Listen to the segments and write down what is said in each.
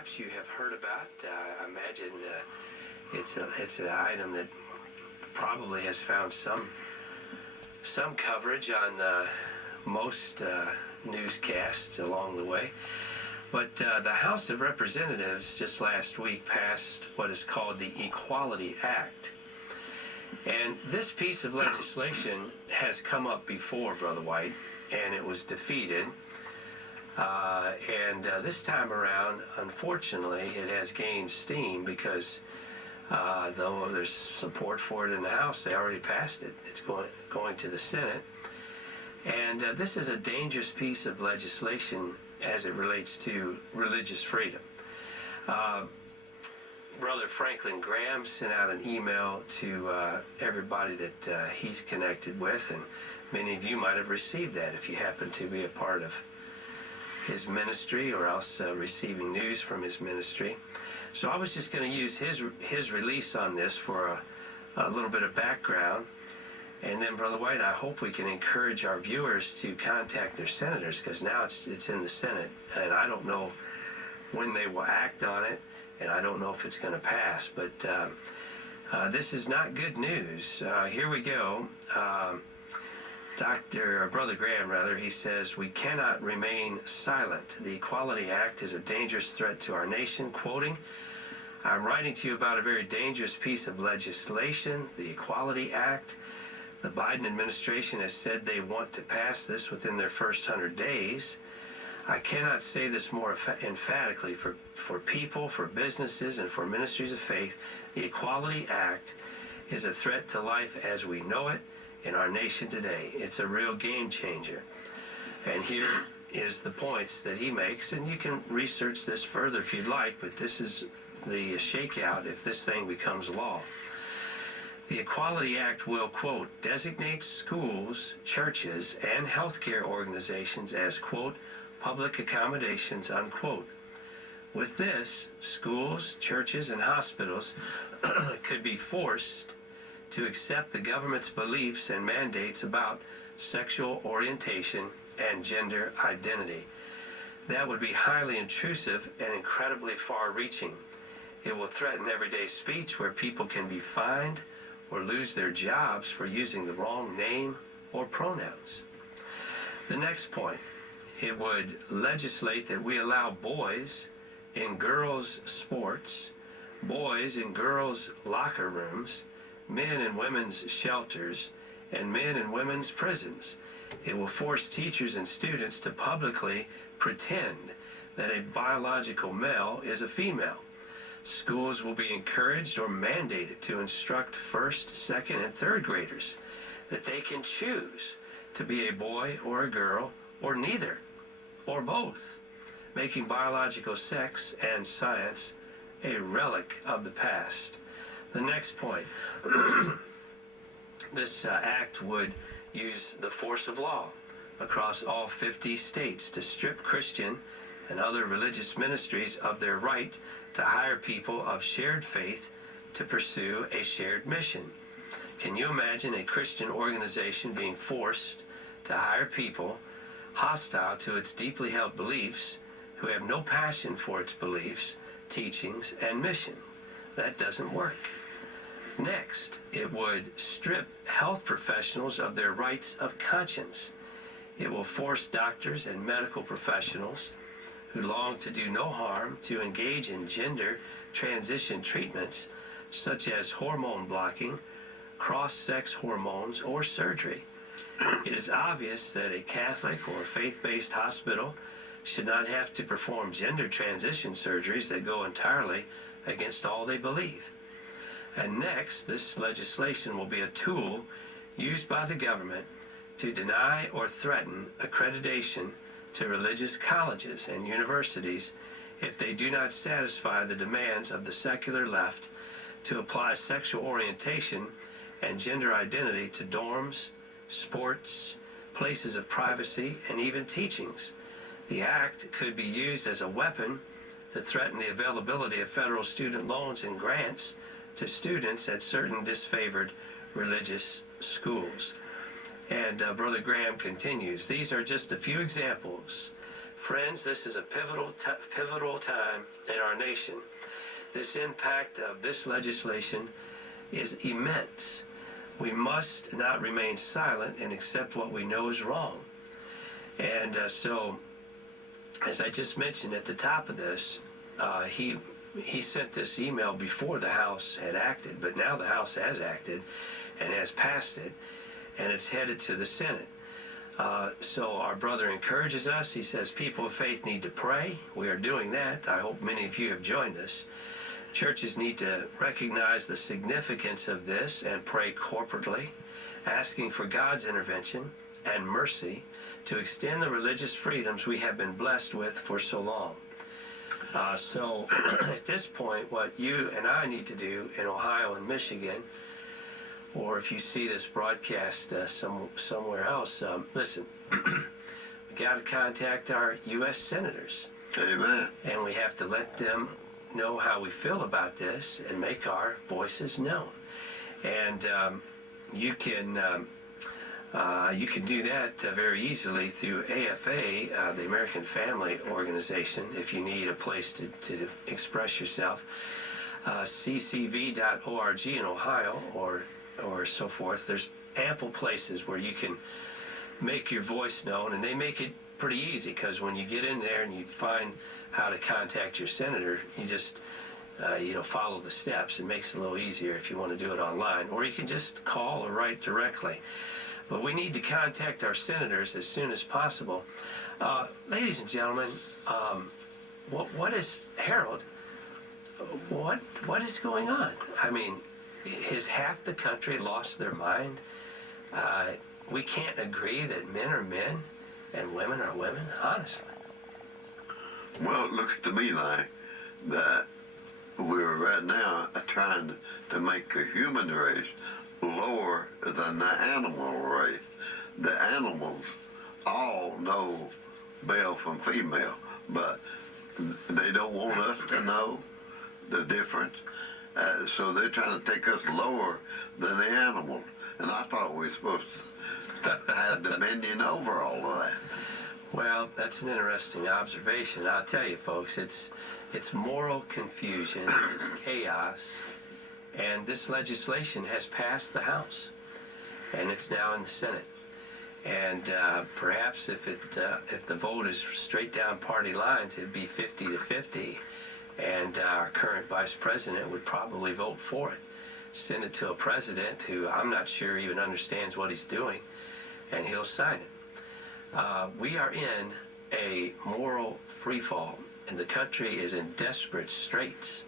perhaps you have heard about. I imagine it's an item that probably has found some coverage on most newscasts along the way. But the House of Representatives just last week passed what is called the Equality Act. And this piece of legislation has come up before, Brother White, and it was defeated. This time around, unfortunately, it has gained steam because though there's support for it in the House, they already passed it. It's going to the Senate. And this is a dangerous piece of legislation as it relates to religious freedom. Brother Franklin Graham sent out an email to everybody that he's connected with, and many of you might have received that if you happen to be a part of his ministry or else receiving news from his ministry. So I was just going to use his release on this for a little bit of background. And then, Brother White, I hope we can encourage our viewers to contact their senators, because now it's in the Senate, and I don't know when they will act on it, and I don't know if it's going to pass. But this is not good news. Here we go. Brother Graham, he says, "We cannot remain silent. The Equality Act is a dangerous threat to our nation." Quoting, "I'm writing to you about a very dangerous piece of legislation, the Equality Act. The Biden administration has said they want to pass this within their first 100 days. I cannot say this more emphatically. For people, for businesses, and for ministries of faith, the Equality Act is a threat to life as we know it in our nation today. It's a real game changer." And here is the points that he makes, and you can research this further if you'd like, but this is the shakeout if this thing becomes law. The Equality Act will, quote, "designate schools, churches, and healthcare organizations as, quote, public accommodations," unquote. With this, schools, churches, and hospitals could be forced to accept the government's beliefs and mandates about sexual orientation and gender identity. That would be highly intrusive and incredibly far-reaching. It will threaten everyday speech where people can be fined or lose their jobs for using the wrong name or pronouns. The next point, it would legislate that we allow boys in girls' sports, boys in girls' locker rooms, men in women's shelters, and men in women's prisons. It will force teachers and students to publicly pretend that a biological male is a female. Schools will be encouraged or mandated to instruct first, second, and third graders that they can choose to be a boy or a girl, or neither, or both, making biological sex and science a relic of the past. The next point, this act would use the force of law across all 50 states to strip Christian and other religious ministries of their right to hire people of shared faith to pursue a shared mission. Can you imagine a Christian organization being forced to hire people hostile to its deeply held beliefs who have no passion for its beliefs, teachings, and mission? That doesn't work. Next, it would strip health professionals of their rights of conscience. It will force doctors and medical professionals who long to do no harm to engage in gender transition treatments such as hormone blocking, cross-sex hormones, or surgery. It is obvious that a Catholic or faith-based hospital should not have to perform gender transition surgeries that go entirely against all they believe. And next, this legislation will be a tool used by the government to deny or threaten accreditation to religious colleges and universities if they do not satisfy the demands of the secular left to apply sexual orientation and gender identity to dorms, sports, places of privacy, and even teachings. The act could be used as a weapon to threaten the availability of federal student loans and grants to students at certain disfavored religious schools. And Brother Graham continues, "These are just a few examples Friends, this is a pivotal time in our nation. This impact of this legislation is immense. We must not remain silent and accept what we know is wrong. And so, as I just mentioned at the top of this, he sent this email before the House had acted, but now the House has acted and has passed it, and it's headed to the Senate. So our brother encourages us. He says people of faith need to pray. We are doing that. I hope many of you have joined us. Churches need to recognize the significance of this and pray corporately, asking for God's intervention and mercy to extend the religious freedoms we have been blessed with for so long. So at this point, what you and I need to do in Ohio and Michigan, or if you see this broadcast somewhere else, listen, we got to contact our U.S. senators. Amen. And we have to let them know how we feel about this and make our voices known. And you can do that very easily through AFA, the American Family Organization, if you need a place to express yourself. ccv.org in Ohio or so forth. There's ample places where you can make your voice known, and they make it pretty easy, because when you get in there and you find how to contact your senator, you just follow the steps. It makes it a little easier if you want to do it online, or you can just call or write directly. But we need to contact our senators as soon as possible. Ladies and gentlemen, what is Harold? What is going on? I mean, has half the country lost their mind? We can't agree that men are men and women are women, honestly. Well, it looks to me like that we're right now trying to make the human race lower than the animal race. The animals all know male from female, but they don't want us to know the difference. So they're trying to take us lower than the animals. And I thought we were supposed to have dominion over all of that. Well, that's an interesting observation. I'll tell you, folks, it's moral confusion, it's chaos, and this legislation has passed the House, and it's now in the Senate. And perhaps if the vote is straight down party lines, it'd be 50-50, and our current vice president would probably vote for it. Send it to a president who I'm not sure even understands what he's doing, and he'll sign it. We are in a moral freefall, and the country is in desperate straits.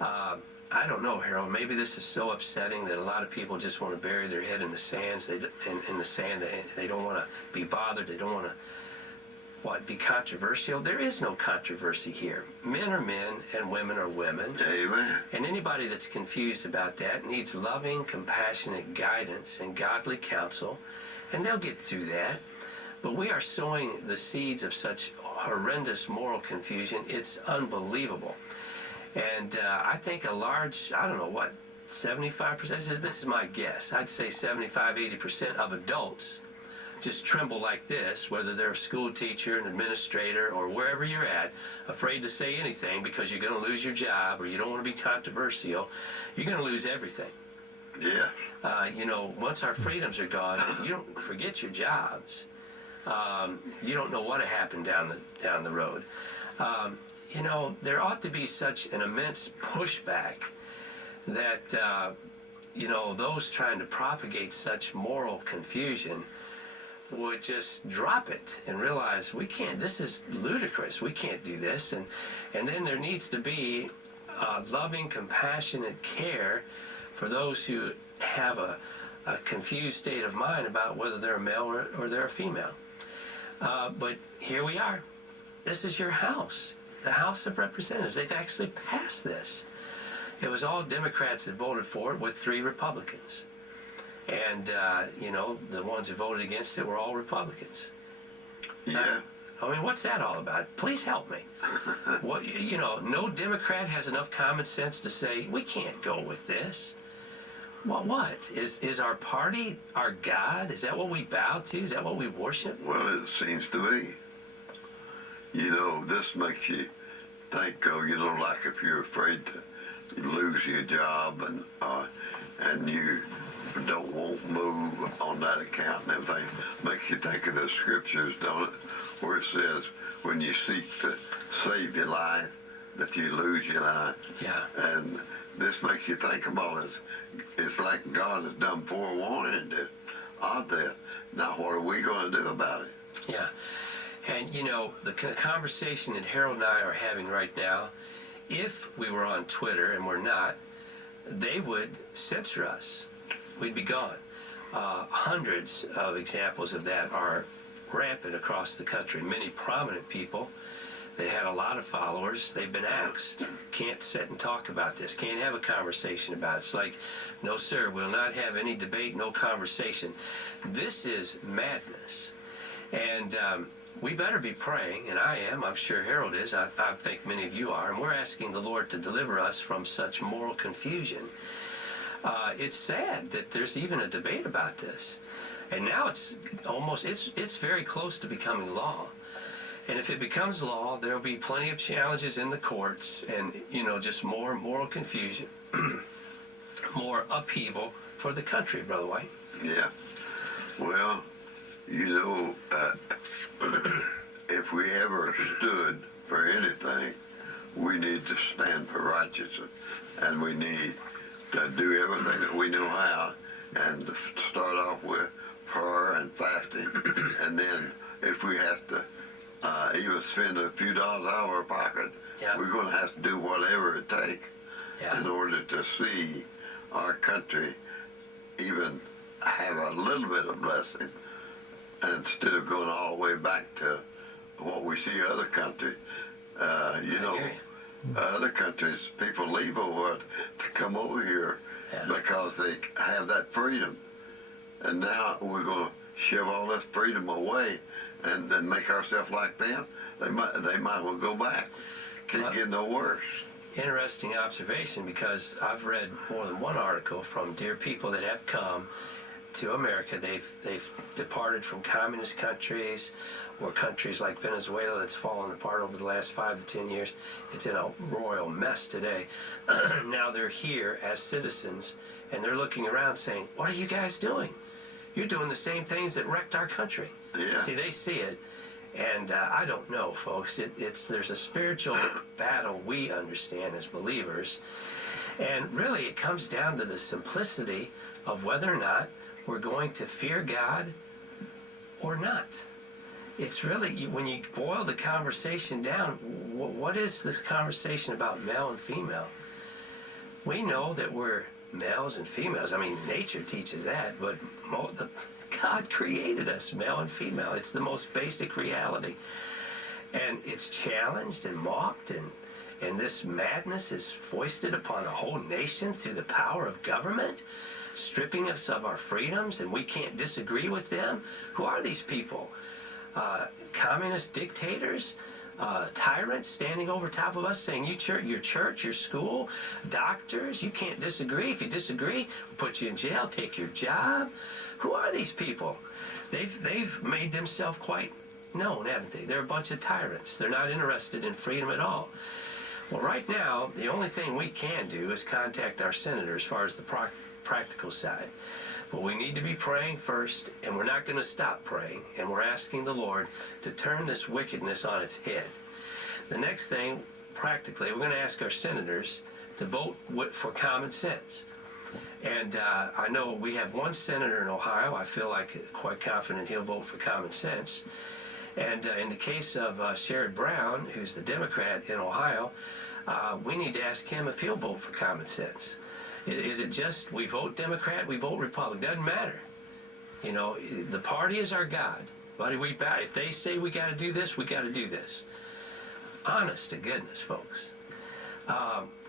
I don't know, Harold. Maybe this is so upsetting that a lot of people just want to bury their head in the sands. In the sand. They don't want to be bothered. They don't want to be controversial. There is no controversy here. Men are men and women are women. Amen. And anybody that's confused about that needs loving, compassionate guidance and godly counsel, and they'll get through that. But we are sowing the seeds of such horrendous moral confusion. It's unbelievable. And I think a large, 75%, this is my guess, I'd say 75-80% of adults just tremble like this, whether they're a school teacher, an administrator, or wherever you're at, afraid to say anything because you're going to lose your job or you don't want to be controversial. You're going to lose everything. Yeah. Once our freedoms are gone, you don't forget your jobs. You don't know what'll happen down the road. There ought to be such an immense pushback that, those trying to propagate such moral confusion would just drop it and realize we can't, this is ludicrous, we can't do this. And then there needs to be loving, compassionate care for those who have a confused state of mind about whether they're a male or they're a female. But here we are. This is your house, the House of Representatives. They've actually passed this. It was all Democrats that voted for it with 3 Republicans. And, the ones who voted against it were all Republicans. Yeah. What's that all about? Please help me. No Democrat has enough common sense to say, we can't go with this. What? Is our party our God? Is that what we bow to? Is that what we worship? Well, it seems to be. you know, this makes you think, you know, like if you're afraid to lose your job and you won't move on that account and everything, makes you think of the scriptures, don't it? Where it says, when you seek to save your life, that you lose your life. Yeah. And this makes you think about it. It's like God has done forewarning it out there. Now, what are we going to do about it? Yeah. And, you know, the conversation that Harold and I are having right now, if we were on Twitter and we're not, they would censor us. We'd be gone. Hundreds of examples of that are rampant across the country. Many prominent people that had a lot of followers, they've been axed. Can't sit and talk about this. Can't have a conversation about it. It's like, no, sir, we'll not have any debate, no conversation. This is madness. And we better be praying, and I am. I'm sure Harold is. I think many of you are. And we're asking the Lord to deliver us from such moral confusion. It's sad that there's even a debate about this. And now it's very close to becoming law. And if it becomes law, there'll be plenty of challenges in the courts and, you know, just more moral confusion, more upheaval for the country, Brother White. Yeah. Well, you know, if we ever stood for anything, we need to stand for righteousness. And we need to do everything that we know how, and to start off with prayer and fasting. And then if we have to even spend a few dollars out of our pocket, yeah, we're going to have to do whatever it takes in order to see our country even have a little bit of blessing, and instead of going all the way back to what we see other countries. You know, other countries, people leave over to come over here because they have that freedom. And now we're going to shove all this freedom away and then make ourselves like them. They might as well go back. Can't get no worse. Interesting observation, because I've read more than one article from dear people that have come to America. They've departed from communist countries or countries like Venezuela that's fallen apart over the last 5 to 10 years. It's in a royal mess today. Now they're here as citizens, and they're looking around saying, what are you guys doing? You're doing the same things that wrecked our country. Yeah. See, they see it, and I don't know, folks. There's a spiritual battle we understand as believers, and really it comes down to the simplicity of whether or not we're going to fear God or not. It's really, when you boil the conversation down, what is this conversation about male and female? We know that we're males and females. I mean, nature teaches that, but God created us male and female. It's the most basic reality. And it's challenged and mocked, and this madness is foisted upon a whole nation through the power of government, stripping us of our freedoms, and we can't disagree with them. Who are these people? Communist dictators? Tyrants standing over top of us saying, your church, your school, doctors, you can't disagree. If you disagree, we'll put you in jail, take your job. Who are these people? They've made themselves quite known, haven't they? They're a bunch of tyrants. They're not interested in freedom at all. Well, right now, the only thing we can do is contact our senators as far as the practical side. But we need to be praying first, and we're not going to stop praying, and we're asking the Lord to turn this wickedness on its head. The next thing, practically, we're going to ask our senators to vote for common sense. And I know we have one senator in Ohio. I feel like quite confident he'll vote for common sense. And in the case of Sherrod Brown, who's the Democrat in Ohio, we need to ask him if he'll vote for common sense. Is it just we vote Democrat, we vote Republican? Doesn't matter. You know, the party is our God. Buddy, if they say we got to do this, we got to do this. Honest to goodness, folks.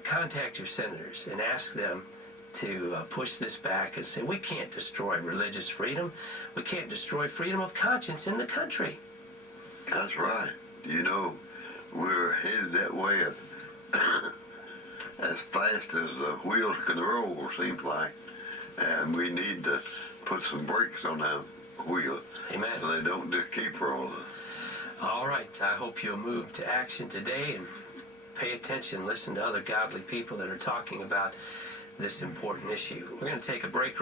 Contact your senators and ask them to push this back and say, we can't destroy religious freedom. We can't destroy freedom of conscience in the country. That's right. You know, we're headed that way as fast as the wheels can roll, seems like. And we need to put some brakes on that wheel. Amen. So they don't just keep rolling. All right, I hope you'll move to action today and pay attention, listen to other godly people that are talking about this important issue. We're going to take a break right